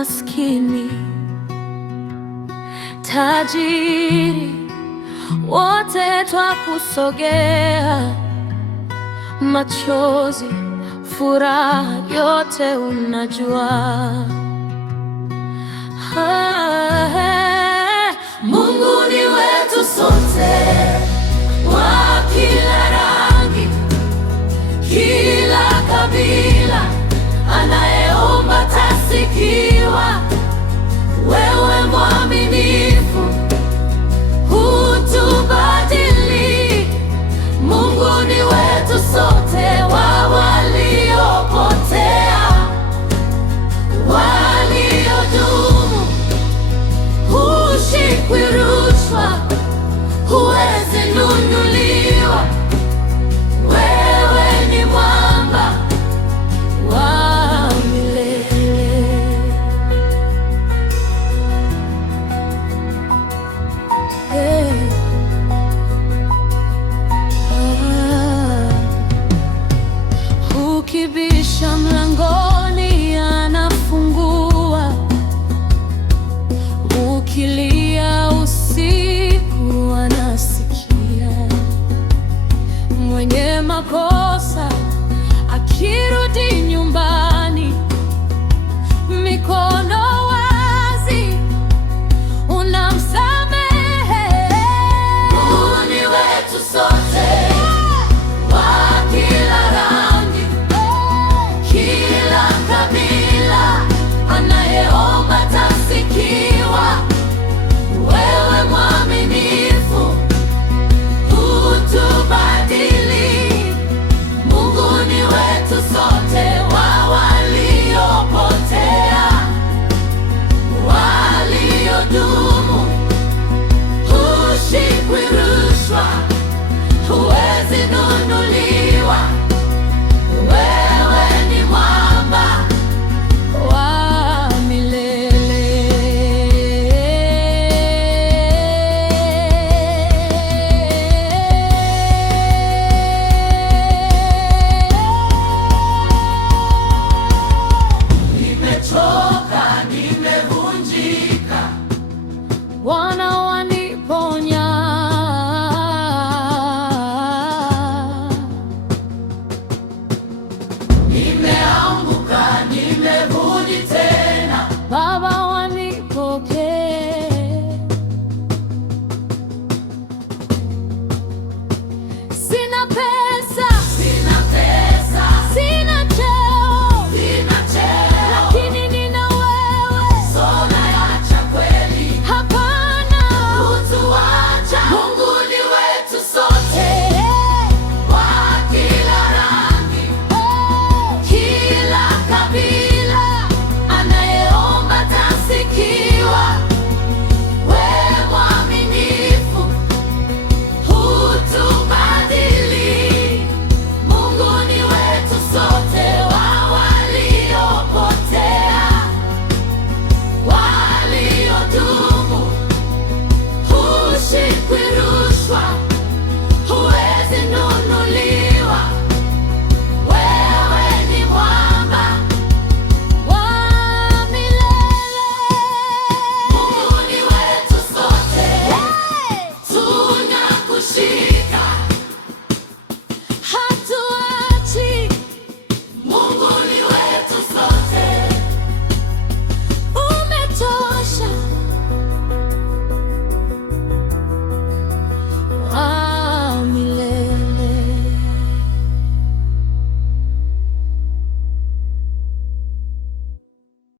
maskini, tajiri, wote twakusogea. Machozi, furaha, yote unajua. Mungu ni wetu sote, wa kila rangi, kila kabila, anayeomba tasikiwa. Wewe mwaminifu, hutubadili. Mungu ni wetu sote, wa waliopotea, waliodumu. Hushikwi rushwa, huwezi nunuliwa. Wewe ni mwamba wa milele. Ukibisha mlangoni anafungua, ukilia usiku anasikia. Mwenye makosa akirudi nyumbani, mikono wazi unamsamehe. Mungu ni wetu sote, wa kila rangi, kila kabila, anayeomba tasikiwa. Wewe mwaminifu, hutubadili. Mungu ni wetu sote, wa waliopotea, waliodumu. Hushikwi rushwa, huwezi nunuliwa. Wewe ni mwamba wa milele. Nimechoka, nimevunjika, Bwana waniponya. Nimeanguka, nimerudi tena, Baba wanipokee. Sina pesa, sina cheo, lakini nina wewe. Sona yacha kweli, hapana kutuacha. Mungu ni wetu sote, wa kila rangi, kila kabila, anayeomba tasikiwa. Wewe mwaminifu, hutubadili. Mungu ni wetu sote, wa waliopotea, waliodumu. Hushikwi rushwa,